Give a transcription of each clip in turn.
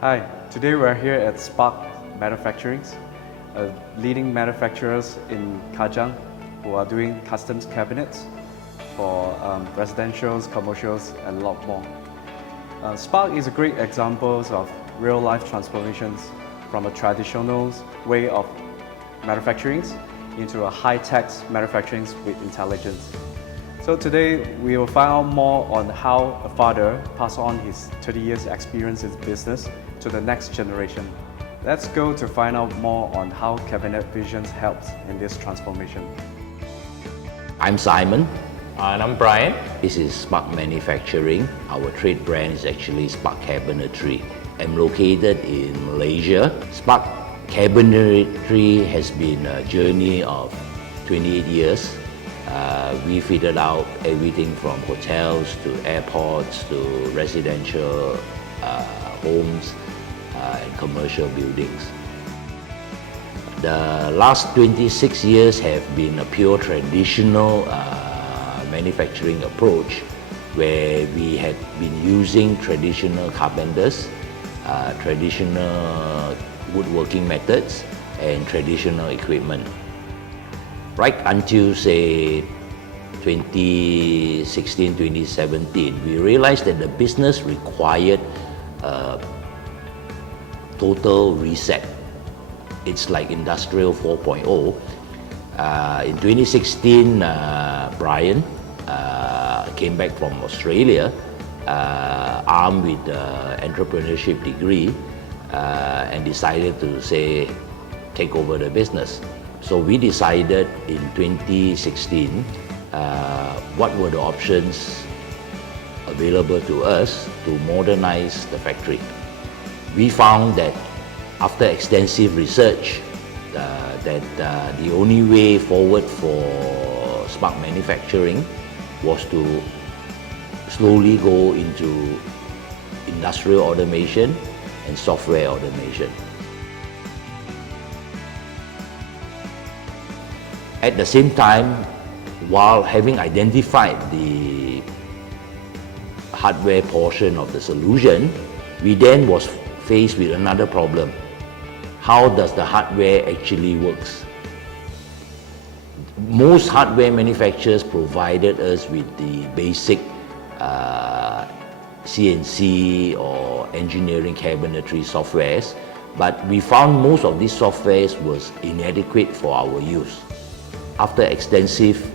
Hi, today we're here at Spark Manufacturing, a leading manufacturers in Kajang who are doing customs cabinets for residentials, commercials, and a lot more. Spark is a great example of real-life transformations from a traditional way of manufacturing into a high-tech manufacturing with intelligence. So today we will find out more on how a father passed on his 30 years experience in business to the next generation. Let's go to find out more on how Cabinet Visions helps in this transformation. I'm Simon. And I'm Brian. This is Spark Manufacturing. Our trade brand is actually Spark Cabinetry. I'm located in Malaysia. Spark Cabinetry has been a journey of 28 years. We fitted out everything from hotels to airports to residential homes and commercial buildings. The last 26 years have been a pure traditional manufacturing approach where we had been using traditional carpenters, traditional woodworking methods and traditional equipment. Right until say 2016, 2017, we realized that the business required a total reset. It's like Industrial 4.0. In 2016, Brian came back from Australia, armed with an entrepreneurship degree, and decided to take over the business. So we decided in 2016 what were the options available to us to modernize the factory. We found that after extensive research that the only way forward for Spark Manufacturing was to slowly go into industrial automation and software automation. At the same time, while having identified the hardware portion of the solution, we then was faced with another problem. How does the hardware actually works? Most hardware manufacturers provided us with the basic CNC or engineering cabinetry softwares, but we found most of these softwares was inadequate for our use. After extensive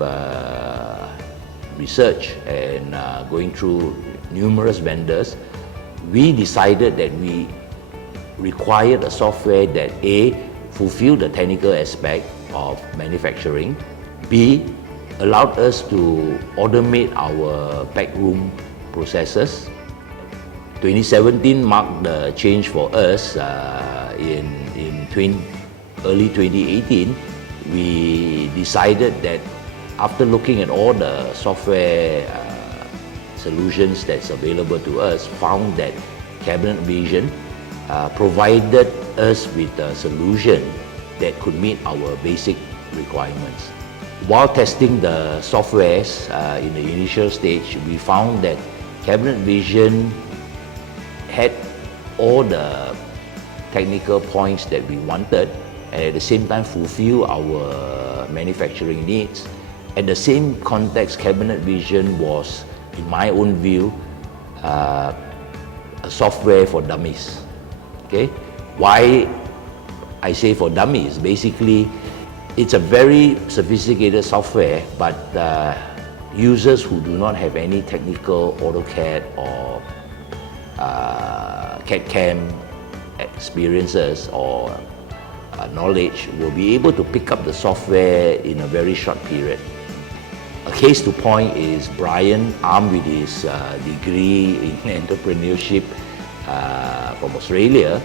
research and going through numerous vendors, we decided that we required a software that A, fulfilled the technical aspect of manufacturing, B, allowed us to automate our backroom processes. 2017 marked the change for us. In early 2018, we decided that after looking at all the software solutions that's available to us, found that Cabinet Vision provided us with a solution that could meet our basic requirements. While testing the softwares in the initial stage, we found that Cabinet Vision had all the technical points that we wanted, and at the same time fulfill our manufacturing needs. At the same context, Cabinet Vision was, in my own view, a software for dummies. Okay? Why I say for dummies? Basically, it's a very sophisticated software, but users who do not have any technical AutoCAD or CAD/CAM experiences or knowledge will be able to pick up the software in a very short period. A case to point is Brian, armed with his degree in entrepreneurship from Australia,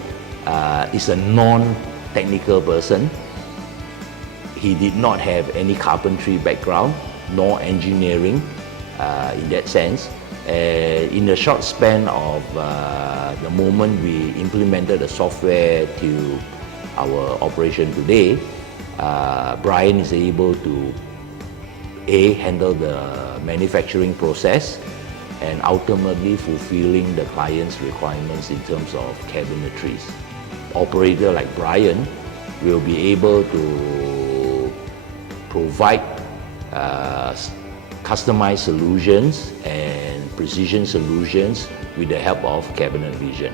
is a non-technical person. He did not have any carpentry background, nor engineering in that sense. In the short span of the moment we implemented the software to our operation today, Brian is able to A, handle the manufacturing process, and ultimately fulfilling the client's requirements in terms of cabinetries. Operator like Brian will be able to provide customized solutions and precision solutions with the help of Cabinet Vision.